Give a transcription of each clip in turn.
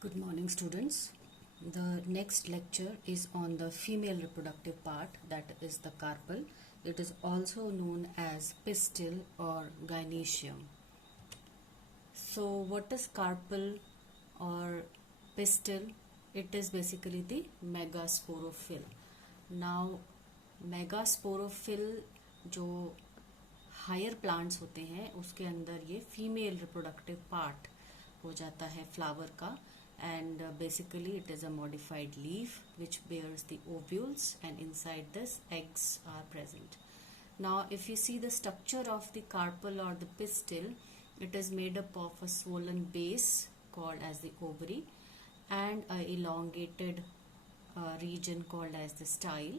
Good morning, students. The next lecture is on the female reproductive part, that is the carpel. It is also known as pistil or gynoecium. So, what is carpel or pistil? It is basically the megasporophyll. Now, megasporophyll जो higher plants होते हैं उसके अंदर ये female reproductive part हो जाता है flower का. And basically it is a modified leaf which bears the ovules, and inside this eggs are present. Now if you see the structure of the carpel or the pistil, it is made up of a swollen base called as the ovary and a elongated region called as the style,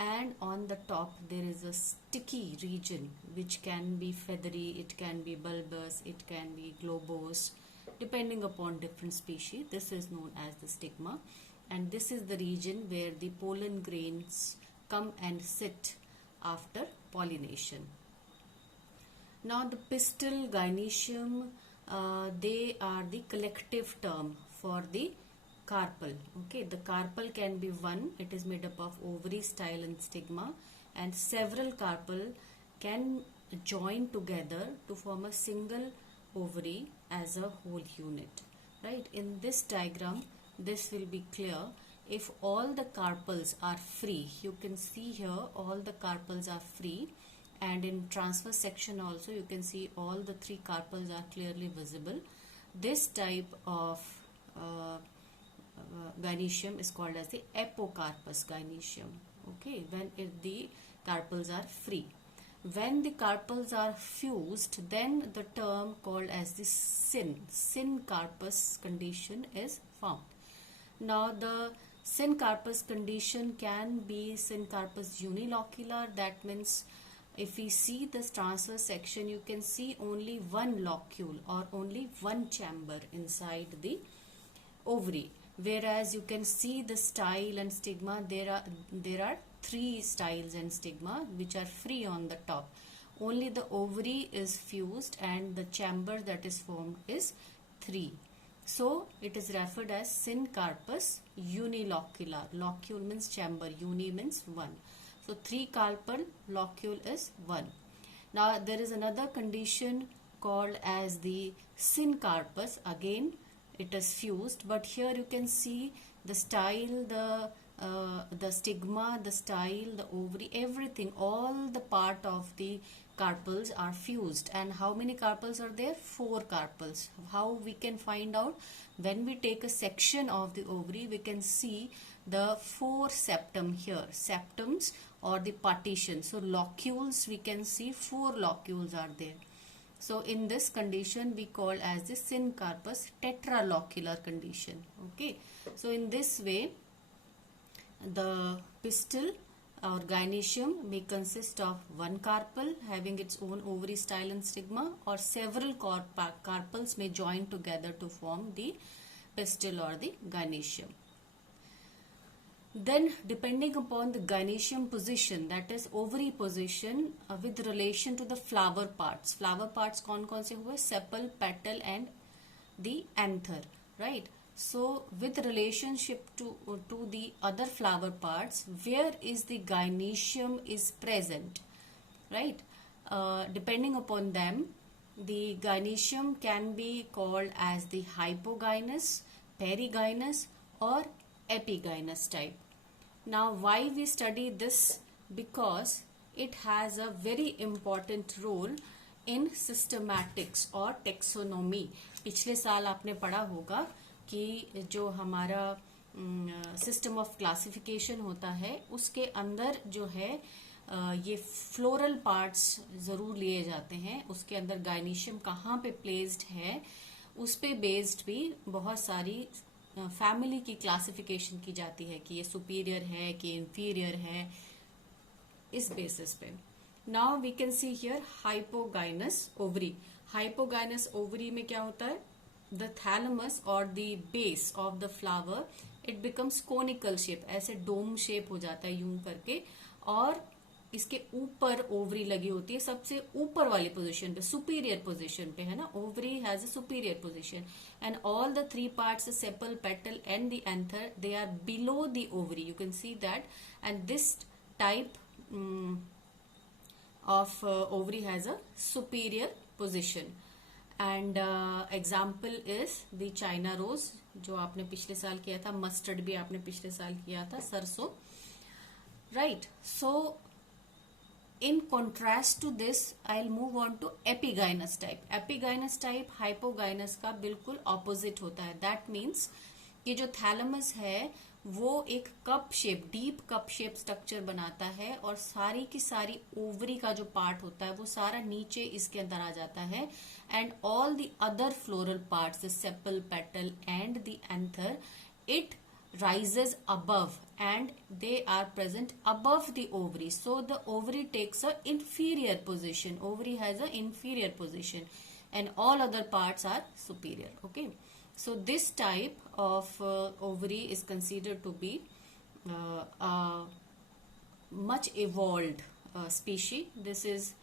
and on the top there is a sticky region which can be feathery, it can be bulbous, it can be globose, depending upon different species. This is known as the stigma, and this is the region where the pollen grains come and sit after pollination. Now the pistil, gynoecium, they are the collective term for the carpel. Okay, the carpel can be one. It is made up of ovary, style and stigma, and several carpel can join together to form a single ovary as a whole unit. Right, in this diagram this will be clear. If all the carpels are free, you can see here all the carpels are free, and in transverse section also you can see all the three carpels are clearly visible. This type of gynoecium is called as the apocarpous gynoecium. Okay, when the carpels are free. When the carpels are fused, then the term called as the syncarpous condition is found. Now the syncarpous condition can be syncarpous unilocular. That means if we see this transverse section, you can see only one locule or only one chamber inside the ovary, whereas you can see the style and stigma, there are three styles and stigma which are free on the top. Only the ovary is fused and the chamber that is formed is three. So it is referred as syncarpous unilocular. Locule means chamber, uni means one. So three carpel, locule is one. Now there is another condition called as the syncarpous. Again it is fused, but here you can see the style, the stigma, the style, the ovary, everything, all the part of the carpels are fused. And how many carpels are there? 4 carpels. How we can find out? When we take a section of the ovary, we can see the 4 septum here, septums or the partition. So locules, we can see 4 locules are there. So in this condition we call as the syncarpous tetralocular condition. Okay, so in this way the pistil or gynoecium may consist of one carpel having its own ovary, style and stigma, or several carpels may join together to form the pistil or the gynoecium. Then depending upon the gynoecium position, that is ovary position, with relation to the flower parts कौन कौन से हुए? Sepal, petal and the anther, right? So with relationship to the other flower parts, where is the gynoecium is present, right? Depending upon them, the gynoecium can be called as the hypogynous, perigynous or epigynous type. Now why we study this? Because it has a very important role in systematics or taxonomy. पिछले साल आपने पढ़ा होगा कि जो हमारा system of classification होता है उसके अंदर जो है ये फ्लोरल पार्ट्स ज़रूर लिए जाते हैं. उसके अंदर gynoecium कहाँ पे प्लेस्ड है उस पे बेस्ड भी बहुत सारी फैमिली की क्लासिफिकेशन की जाती है कि ये सुपीरियर है कि इंफीरियर है, इस बेसिस पे. Now we can see here hypogynous ovary. Hypogynous ovary में क्या होता है? द थैलमस और the base of the flower it becomes conical shape, ऐसे डोम शेप हो जाता है यूं करके, और इसके ऊपर ओवरी लगी होती है, सबसे ऊपर वाली पोजीशन पे, सुपीरियर पोजीशन पे, है ना. Ovary has a superior position and all the 3 parts, sepal, petal and the anther, they are below the ovary. You can see that. And this type of ovary has a superior position. And example is the China rose, जो आपने पिछले साल किया था. Mustard भी आपने पिछले साल किया था, सरसों, right? So in contrast to this, I'll move on to epigynous type. Epigynous type hypogynous का बिल्कुल opposite होता है. That means ये जो थैलेमस है वो एक cup shape, deep cup shape structure बनाता है और सारी की सारी ओवरी का जो पार्ट होता है वो सारा नीचे इसके अंदर आ जाता है. And all the other floral parts, the sepal, petal and the anther, it rises above and they are present above the ovary. So the ovary takes a inferior position. Ovary has a inferior position and all other parts are superior. Okay. So this type of ovary is considered to be a much evolved species. This is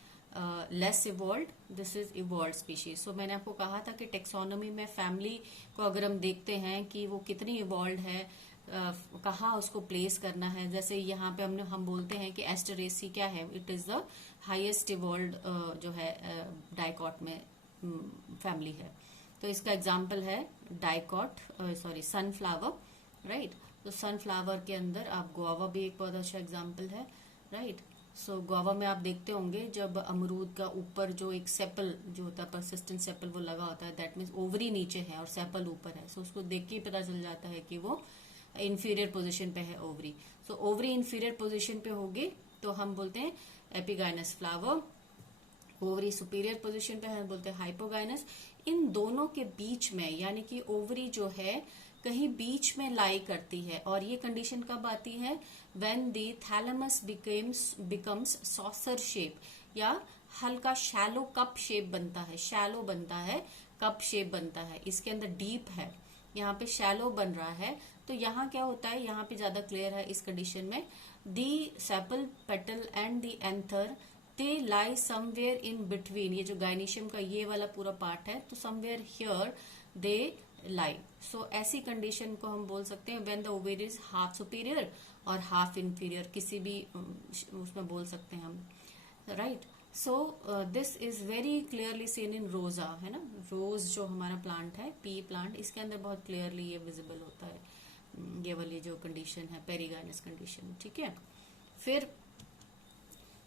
less evolve, this is evolve species. So मैंने आपको कहा था कि taxonomy में family को अगर हम देखते हैं कि वो कितनी इवॉल्व है, कहाँ उसको प्लेस करना है. जैसे यहाँ पे हम बोलते हैं कि एस्टरेसी क्या है, it is the highest evolve जो है डाइकॉट में फैमिली है. तो इसका एग्जाम्पल है डाइकॉट, सनफ्लावर, राइट. तो सनफ्लावर के अंदर आप गुआवा भी एक बहुत अच्छा एग्जाम्पल है, राइट. सो गुआवा में आप देखते होंगे जब अमरूद का ऊपर जो एक सेपल जो होता है, परसिस्टेंट सेपल वो लगा होता है, दैट मीन्स ओवरी नीचे है और सेपल ऊपर है. सो उसको देख के ही पता चल जाता है कि वो इंफीरियर पोजीशन पे है ओवरी. सो ओवरी इंफीरियर पोजीशन पे होगी तो हम बोलते हैं epigynous flower. Ovary superior position पे है बोलते हैं हाइपोगाइनस. इन दोनों के बीच में यानी कि ओवरी जो है कहीं बीच में लाई करती है. और ये कंडीशन कब आती है, when the thalamus becomes saucer shape, या हल्का शैलो कप शेप बनता है, शैलो बनता है, कप शेप बनता है. इसके अंदर डीप है, यहाँ पे शैलो बन रहा है. तो यहाँ क्या होता है, यहाँ पे ज्यादा क्लियर है इस कंडीशन में, the sepal, petal and the anther, they lie somewhere in between. ये जो गाइनिशियम का ये वाला पूरा पार्ट है, तो समवेयर हियर दे लाई. सो ऐसी कंडीशन को हम बोल सकते हैं when the ovary is half superior और हाफ इंफीरियर, किसी भी उसमें बोल सकते हैं हम, right. So this is very clearly seen in रोजा, है ना. रोज जो हमारा प्लांट है, पी प्लांट, इसके अंदर बहुत क्लियरली ये विजिबल होता है, ये वाली जो कंडीशन है पेरिगाइनस कंडीशन. ठीक है. फिर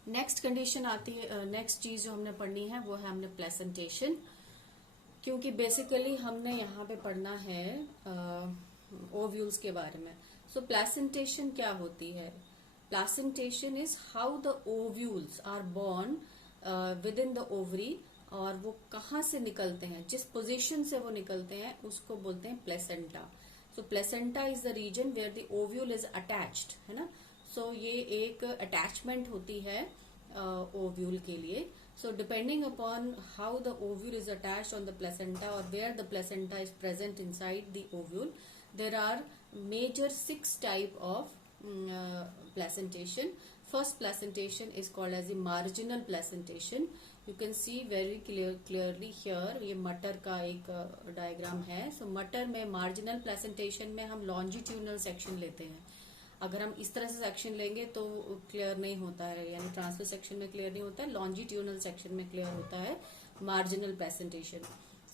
नेक्स्ट कंडीशन आती है, नेक्स्ट चीज जो हमने पढ़नी है वो है हमने प्लेसेंटेशन. क्योंकि बेसिकली हमने यहाँ पे पढ़ना है ओव्यूल्स के बारे में. सो प्लेसेंटेशन क्या होती है, placentation is how the ovules are borne within the ovary, और वो कहाँ से निकलते हैं, जिस पोजीशन से वो निकलते हैं उसको बोलते हैं placenta. So placenta is the region where the ovule is attached, है ना. सो ये एक अटैचमेंट होती है ओव्यूल के लिए. So depending upon how the ovule is attached on the placenta or where the placenta is present inside the ovule, there are major 6 type of placentation. First placentation is called as the marginal placentation. You can see very clearly here, ये मटर का एक diagram है. So मटर में marginal placentation में हम longitudinal section लेते हैं. अगर हम इस तरह से सेक्शन लेंगे तो क्लियर नहीं होता है, यानी ट्रांसफर सेक्शन में क्लियर नहीं होता है, लॉन्जिट्यूडनल सेक्शन में क्लियर होता है marginal placentation.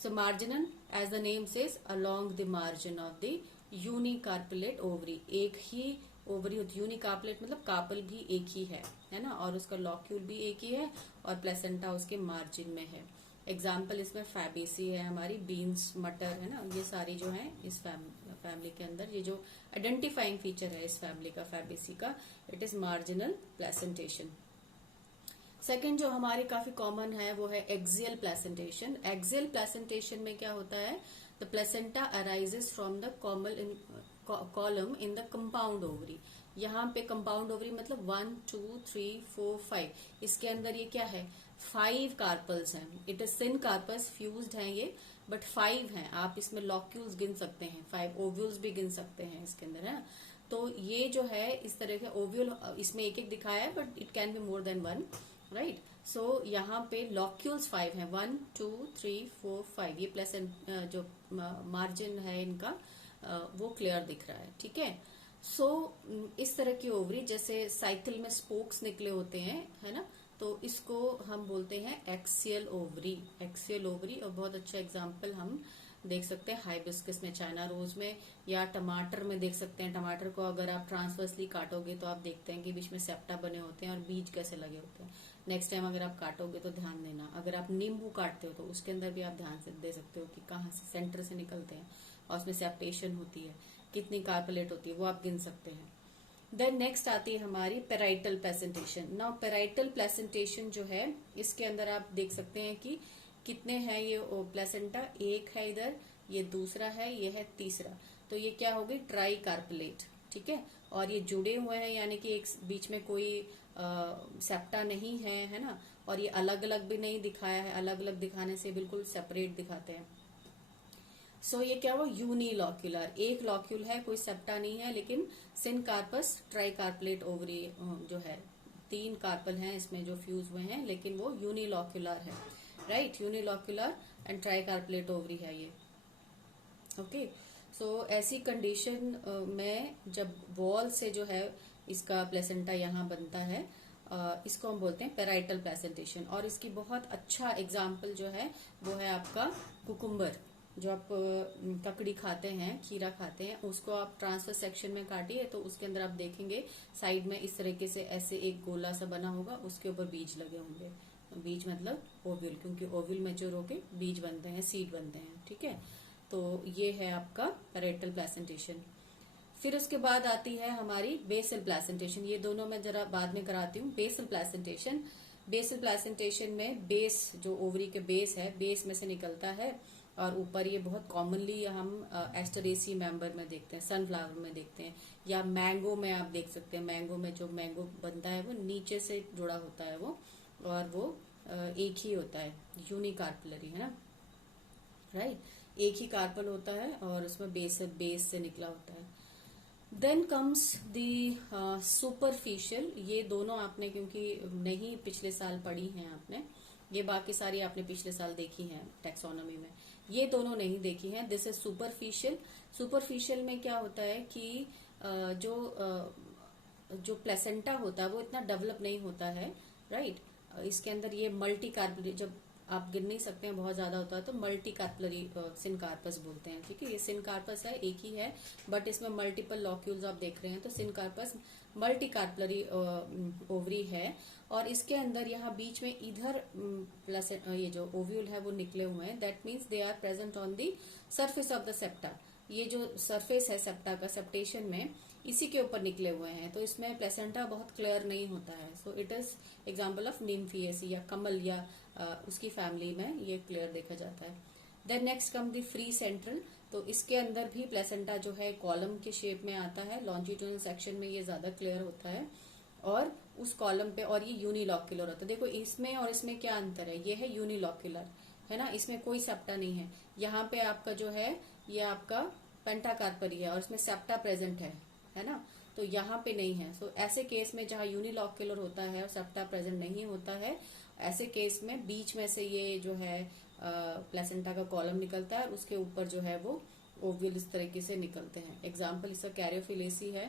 So marginal as the name says along the margin of the unicarpellate ovary. एक ही ओवरी होती, यूनिकार्पेलेट मतलब कार्पल भी एक ही है ना, और उसका लॉक्यूल भी एक ही है और प्लेसेंटा उसके मार्जिन में है. एग्जाम्पल इसमें फैबेसी है हमारी, बीन्स, मटर, है ना. ये सारी जो है इस फैमिली के अंदर, ये जो आइडेंटिफाइंग फीचर है इस फैमिली का, फैबेसी का, it is marginal placentation. Second जो हमारी काफी कॉमन है वो है एक्सियल प्लेसेंटेशन. एक्सियल प्लेसेंटेशन में क्या होता है, the placenta arises from the column in the compound ovary. यहाँ पे कंपाउंड ओवरी मतलब 1 2 3 4 5, इसके अंदर ये क्या है, 5 कार्पल्स हैं. It is syncarpous, fused हैं ये, बट 5 हैं. आप इसमें लॉक्यूल्स गिन सकते हैं, 5 ओव्यूल्स भी गिन सकते हैं इसके अंदर, है. तो ये जो है इस तरह के ओव्यूल, इसमें एक एक दिखाया है but it can be more than one, right. So यहाँ पे लॉक्यूल्स 5 हैं, 1 2 3 4 5, ये प्लेसेंट जो मार्जिन है इनका वो क्लियर दिख रहा है, ठीक है। सो इस तरह की ओवरी, जैसे साइकिल में स्पोक्स निकले होते हैं, है ना, तो इसको हम बोलते हैं एक्सियल ओवरी, एक्सियल ओवरी। और बहुत अच्छा एग्जांपल हम देख सकते हैं हाइबिस्कस में, चाइना रोज में, या टमाटर में देख सकते हैं। टमाटर को अगर आप ट्रांसवर्सली काटोगे तो आप देखते हैं कि बीच में सेप्टा बने होते हैं और बीज कैसे लगे होते हैं। नेक्स्ट टाइम अगर आप काटोगे तो ध्यान देना, अगर आप नींबू काटते हो तो उसके अंदर भी आप ध्यान से दे सकते हो कि कहाँ से सेंटर से निकलते हैं और उसमें सेप्टेशन होती है, कितनी कार्पेलेट होती है, वो आप गिन सकते हैं। देन नेक्स्ट आती है हमारी parietal placentation. Now parietal placentation जो है, इसके अंदर आप देख सकते हैं कि कितने हैं ये प्लेसेंटा, एक है इधर, ये दूसरा है, ये है तीसरा। तो ये क्या होगी, ट्राई कार्पेलेट, ठीक है। और ये जुड़े हुए हैं, यानी कि एक बीच में कोई सेप्टा नहीं है ना। और ये अलग अलग भी नहीं दिखाया है, अलग अलग दिखाने से बिल्कुल सेपरेट दिखाते हैं। सो ये क्या हुआ, यूनिलॉक्यूलर, एक लॉक्यूल है, कोई सेप्टा नहीं है, लेकिन सिनकार्पस ट्राइकार्पलेट ओवरी जो है, 3 कार्पल हैं इसमें जो फ्यूज हुए हैं, लेकिन वो यूनिलॉक्यूलर है, राइट। यूनिलॉक्यूलर एंड ट्राइकार्पलेट ओवरी है ये, ओके। सो ऐसी कंडीशन में जब वॉल से जो है इसका प्लेसेंटा यहाँ बनता है, इसको हम बोलते हैं पेराइटल प्लेसेंटेशन। और इसकी बहुत अच्छा एग्जाम्पल जो है वो है आपका कुकुम्बर, जो आप ककड़ी खाते हैं, खीरा खाते हैं, उसको आप ट्रांसफर सेक्शन में काटिए तो उसके अंदर आप देखेंगे साइड में इस तरीके से ऐसे एक गोला सा बना होगा, उसके ऊपर बीज लगे होंगे। बीज मतलब ओव्यूल, क्योंकि ओव्यूल मैच्योर होके बीज बनते हैं, सीड बनते हैं, ठीक है। तो ये है आपका पेराइटल प्लेसेंटेशन। फिर उसके बाद आती है हमारी बेसल प्लेसेंटेशन। ये दोनों मैं जरा बाद में कराती हूँ। बेसल प्लेसेंटेशन, बेसल प्लेसेंटेशन में बेस, जो ओवरी के बेस है, बेस में से निकलता है और ऊपर ये बहुत कॉमनली हम एस्टरेसी मेंबर में देखते हैं, सनफ्लावर में देखते हैं, या मैंगो में आप देख सकते हैं। मैंगो में जो मैंगो बनता है वो नीचे से जुड़ा होता है वो, और वो एक ही होता है, यूनिकार्पलरी, है ना, राइट। एक ही कार्पल होता है और उसमें बेस से निकला होता है। Then comes the superficial. ये दोनों आपने क्योंकि नहीं पिछले साल पढ़ी हैं आपने, ये बाकी सारी आपने पिछले साल देखी हैं टैक्सोनॉमी में, ये दोनों नहीं देखी हैं। This is superficial. सुपरफिशियल में क्या होता है कि जो प्लेसेंटा होता है वो इतना डेवलप नहीं होता है, राइट। इसके अंदर ये मल्टी कार्पलरी, जब आप गिन नहीं सकते हैं बहुत ज्यादा होता है तो मल्टी कार्पलरी सिनकार्पस बोलते हैं, ठीक है। ये सिनकार्पस है, एक ही है, बट इसमें मल्टीपल लॉक्यूल्स आप देख रहे हैं, तो सिनकार्पस मल्टी कार्पलरी ओवरी है। और इसके अंदर यहाँ बीच में इधर ये जो ओव्यूल है वो निकले हुए हैं, that means they are present on the surface of the septa. ये जो सरफेस है सेप्टा का, सेप्टेशन में इसी के ऊपर निकले हुए हैं, तो इसमें प्लेसेंटा बहुत क्लियर नहीं होता है। So it is example of Nymphaeaceae या कमल या उसकी फैमिली में ये क्लियर देखा जाता है। देन नेक्स्ट कम दी फ्री सेंट्रल। तो इसके अंदर भी प्लेसेंटा जो है कॉलम के शेप में आता है, लॉन्जिट्यूडनल सेक्शन में ये ज्यादा क्लियर होता है, और उस कॉलम पे, और ये यूनिलॉक्यूलर होता है। देखो इसमें और इसमें क्या अंतर है, ये है यूनिलॉक्यूलर, है ना, इसमें कोई सेप्टा नहीं है। यहाँ पे आपका जो है ये आपका पेंटाकार्परी है और इसमें सेप्टा प्रेजेंट है ना, तो यहाँ पे नहीं है। सो ऐसे केस में जहाँ यूनिलॉक्यूलर होता है और सेप्टा प्रेजेंट नहीं होता है, ऐसे केस में बीच में से ये जो है प्लेसेंटा का कॉलम निकलता है, उसके ऊपर जो है वो ओव्यूल इस तरीके से निकलते हैं। एग्जाम्पल इसका कैरियोफिलेसी है,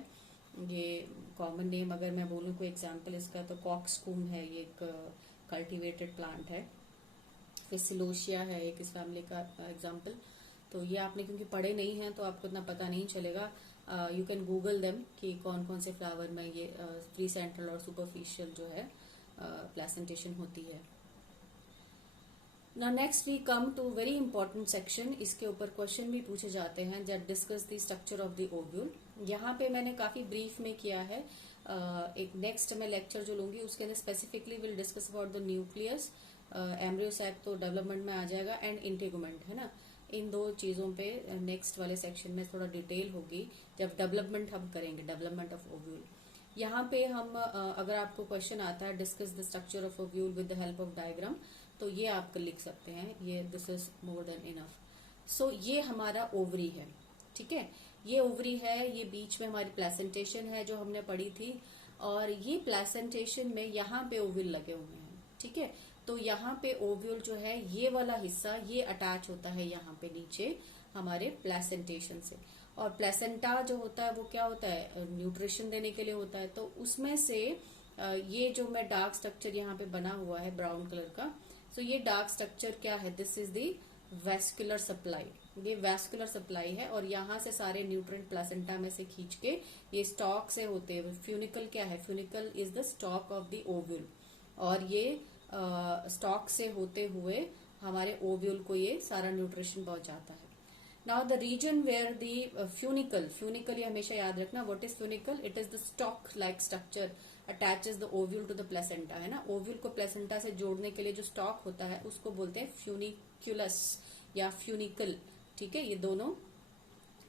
ये कॉमन नेम अगर मैं बोलूँ कोई एग्जाम्पल इसका, तो कॉक्सकूम है, ये एक कल्टीवेटेड प्लांट है। फिर सिलोशिया है एक इस फैमिली का एग्जाम्पल। तो ये आपने क्योंकि पढ़े नहीं हैं तो आपको इतना पता नहीं चलेगा। यू कैन गूगल देम कि कौन कौन से फ्लावर में ये प्री सेंट्रल और सुपरफिशियल जो है प्लेसेंटेशन होती है। Now next we come to very important section, इसके ऊपर क्वेश्चन भी पूछे जाते हैं, that discuss the structure of the ovule। यहाँ पे मैंने काफी ब्रीफ में किया है। एक नेक्स्ट मैं लेक्चर जो लूंगी उसके अंदर specifically will discuss about the nucleus, embryo sac तो डेवलपमेंट में आ जाएगा, एंड इंटेगुमेंट, है ना। इन दो चीजों पे नेक्स्ट वाले सेक्शन में थोड़ा डिटेल होगी जब डेवलपमेंट हम करेंगे, डेवलपमेंट ऑफ ओव्यूल। यहाँ पे हम अगर आपको क्वेश्चन आता है discuss the structure of ovule with the help of diagram, तो ये आप लिख सकते हैं, ये this is more than enough. So ये हमारा ओवरी है, ठीक है, ये ओवरी है, ये बीच में हमारी प्लेसेंटेशन है जो हमने पढ़ी थी, और ये प्लेसेंटेशन में यहाँ पे ओव्यूल लगे हुए हैं। ठीक है, तो यहाँ पे ओव्यूल जो है ये वाला हिस्सा ये अटैच होता है यहाँ पे नीचे हमारे प्लेसेंटेशन से। और प्लेसेंटा जो होता है वो क्या होता है, न्यूट्रिशन देने के लिए होता है। तो उसमें से ये जो मैं डार्क स्ट्रक्चर यहाँ पे बना हुआ है ब्राउन कलर का, सो ये डार्क स्ट्रक्चर क्या है, this is the vascular supply. ये वेस्कुलर सप्लाई है, और यहाँ से सारे न्यूट्रिएंट प्लेसेंटा में से खींच के ये स्टॉक से होते हुए, फ्यूनिकल क्या है, funicle is the stock of the ovule, और ये स्टॉक से होते हुए हमारे ओव्यूल को ये सारा न्यूट्रिशन पहुंचाता है। Now the region where the funicle ये हमेशा याद रखना, what is funicle, it is the stalk like structure attaches the ovule to the placenta, है ना। ओव्यूल को प्लेसेंटा से जोड़ने के लिए जो स्टॉक होता है उसको बोलते हैं फ्यूनिक्यूलस या फ्यूनिकल। ठीक है, ये दोनों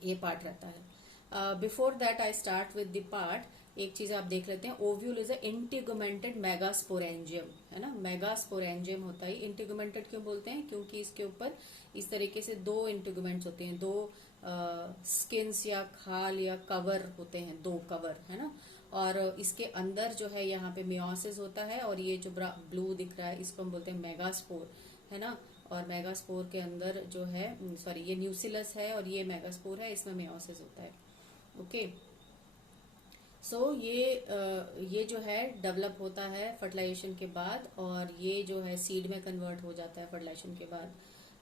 ये पार्ट रहता है। Before that I start with the part, एक चीज आप देख लेते हैं, ओव्यूल इज अ इंटीगुमेंटेड मेगास्पोरेंजियम, है ना। मेगास्पोरेंजियम होता है, इंटीगुमेंटेड क्यों बोलते हैं, क्योंकि इसके ऊपर इस तरीके से दो इंटीगुमेंट्स होते हैं, दो स्किन्स या खाल या कवर होते हैं, दो कवर, है ना। और इसके अंदर जो है यहाँ पे मियोसिस होता है, और ये जो ब्लू दिख रहा है इसको हम बोलते हैं मेगास्पोर, है ना। और मेगास्पोर के अंदर जो है, सॉरी ये न्यूसिलस है और ये मेगास्पोर है, इसमें मियोसिस होता है। ओके, सो ये जो है डेवलप होता है फर्टिलाइजेशन के बाद, और ये जो है सीड में कन्वर्ट हो जाता है फर्टिलाइजेशन के बाद।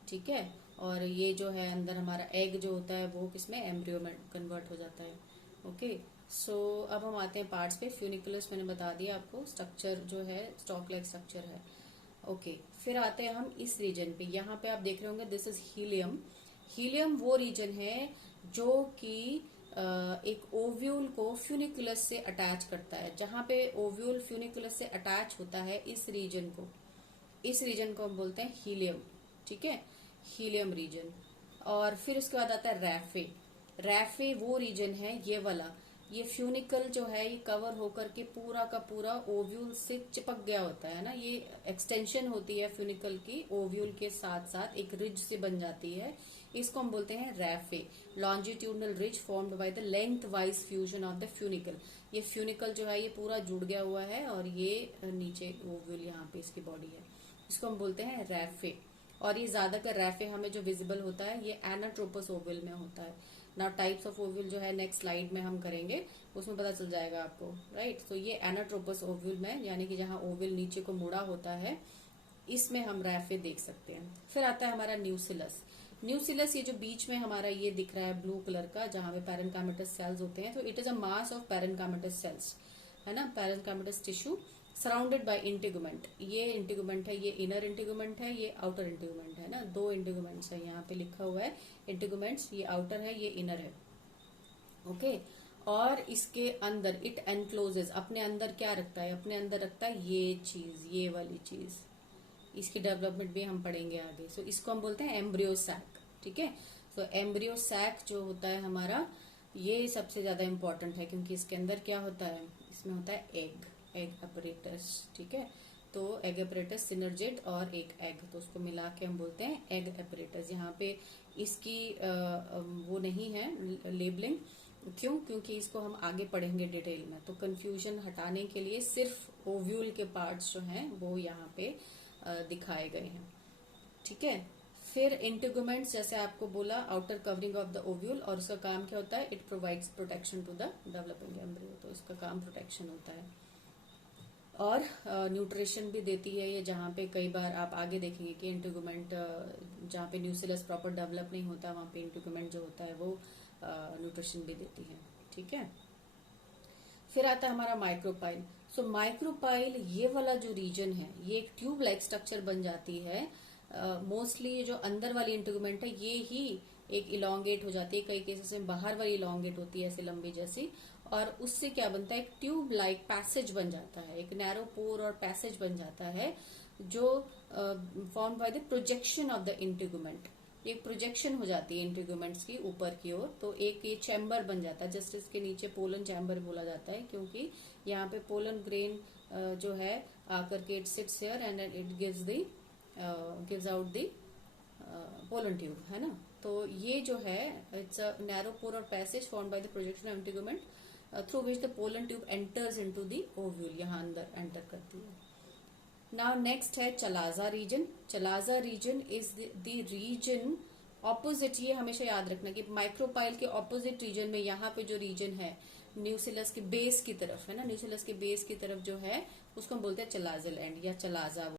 ठीक है, और ये जो है अंदर हमारा एग जो होता है वो किसमें, एम्ब्रियो में कन्वर्ट हो जाता है। ओके, सो अब हम आते हैं पार्ट्स पे। फ्यूनिकुलस मैंने बता दिया आपको, स्ट्रक्चर जो है स्टॉक लाइक स्ट्रक्चर है। ओके, फिर आते हैं हम इस रीजन पे, यहाँ पे आप देख रहे होंगे दिस इज हीलियम। हीलियम वो रीजन है जो कि एक ओव्यूल को फ्यूनिकुलस से अटैच करता है। जहां पे ओव्यूल फ्यूनिकुलस से अटैच होता है, इस रीजन को हम बोलते हैं हीलियम। ठीक है, हीलियम रीजन। और फिर उसके बाद आता है रैफे। रैफे वो रीजन है ये वाला, ये फ्यूनिकल जो है ये कवर होकर के पूरा का पूरा ओव्यूल से चिपक गया होता है ना। ये एक्सटेंशन होती है फ्यूनिकल की, ओव्यूल के साथ साथ एक रिज से बन जाती है, इसको हम बोलते हैं raphe. Longitudinal ridge formed by the lengthwise fusion of the funicle. ये फ्यूनिकल जो है ये पूरा जुड़ गया हुआ है, और ये नीचे ओव्यूल यहाँ पे इसकी बॉडी है, इसको हम बोलते हैं रैफे। और ये ज्यादातर रैफे हमें जो विजिबल होता है ये एनाट्रोपस ओव्यूल में होता है। नाउ टाइप्स ऑफ ओव्यूल जो है नेक्स्ट स्लाइड में हम करेंगे, उसमें पता चल जाएगा आपको, राइट। तो ये एनाट्रोपस ओव्यूल में, यानी कि जहां ओव्यूल नीचे को मुड़ा होता है, इसमें हम रैफे देख सकते हैं। फिर आता है हमारा न्यूसिलस। न्यूसिलस ये जो बीच में हमारा ये दिख रहा है ब्लू कलर का, जहां पे पैरेन्काइमेटस सेल्स होते हैं, तो it is a mass of parenchymatous sales, है ना, पैरेन्काइमेटस टिश्यू सराउंडेड बाय इंटीगुमेंट। ये इंटीगुमेंट है, ये इनर इंटीगुमेंट है, ये आउटर इंटीगुमेंट है ना, दो इंटीगुमेंट्स है यहाँ पे लिखा हुआ है इंटीगुमेंट्स, ये आउटर है ये इनर है। ओके, और इसके अंदर इट एनक्लोजेस, अपने अंदर क्या रखता है, अपने अंदर रखता है ये चीज, ये वाली चीज, इसकी डेवलपमेंट भी हम पढ़ेंगे आगे। सो इसको हम बोलते हैं एम्ब्रियो सैक। ठीक है, सो एम्ब्रियो सैक जो होता है हमारा, ये सबसे ज्यादा इंपॉर्टेंट है, क्योंकि इसके अंदर क्या होता है, इसमें होता है एग अपरेटस। ठीक है, तो एग अपरेटस, सिनर्जिड और एक एग, तो उसको मिला के हम बोलते हैं एग अपरेटस। यहाँ पे इसकी वो नहीं है लेबलिंग, क्यों, क्योंकि इसको हम आगे पढ़ेंगे डिटेल में, तो कंफ्यूजन हटाने के लिए सिर्फ ओव्यूल के पार्ट्स जो हैं वो यहाँ पे दिखाए गए हैं। ठीक है, फिर इंटीगुमेंट्स, जैसे आपको बोला, outer covering of the ovule, और उसका काम क्या होता है, it provides protection to the developing embryo, तो इसका काम प्रोटेक्शन होता है। और न्यूट्रिशन भी देती है ये, जहाँ पे कई बार आप आगे देखेंगे कि इंटीगुमेंट, जहाँ पे न्यूसिलस प्रॉपर डेवलप नहीं होता, वहाँ पे इंटीगुमेंट जो होता है वो न्यूट्रिशन भी देती है। ठीक है, फिर आता है हमारा माइक्रोपाइल। सो माइक्रोपाइल ये वाला जो रीजन है, ये एक ट्यूब लाइक स्ट्रक्चर बन जाती है। मोस्टली जो अंदर वाली इंटीगुमेंट है ये ही एक इलोंगेट हो जाती है, कई केसेस में बाहर वाली इलोंगेट होती है ऐसे लंबी जैसी, और उससे क्या बनता है, एक ट्यूब लाइक पैसेज बन जाता है, एक नैरो पोर और पैसेज बन जाता है, जो form by the projection of the integument. एक प्रोजेक्शन हो जाती है इंटीगुमेंट्स की ऊपर की ओर, तो एक ये चैम्बर बन जाता है, जस्ट इसके नीचे पोलन चैम्बर बोला जाता है, क्योंकि यहाँ पे पोलन ग्रेन जो है आकर के it sits here and it gives out the pollen tube, है ना। तो ये जो है it's a narrow pore or passage formed by the projection of integument through which the pollen tube enters into the ovule, यहाँ अंदर enter करती है। नाउ नेक्स्ट है chalaza region. Chalaza region is the region opposite, ये हमेशा याद रखना कि माइक्रोपाइल के ऑपोजिट रीजन में यहाँ पे जो रीजन है न्यूसिलस के बेस की तरफ है ना, न्यूसिलस के बेस की तरफ जो है उसको हम बोलते हैं चलाजल एंड या चलाजा।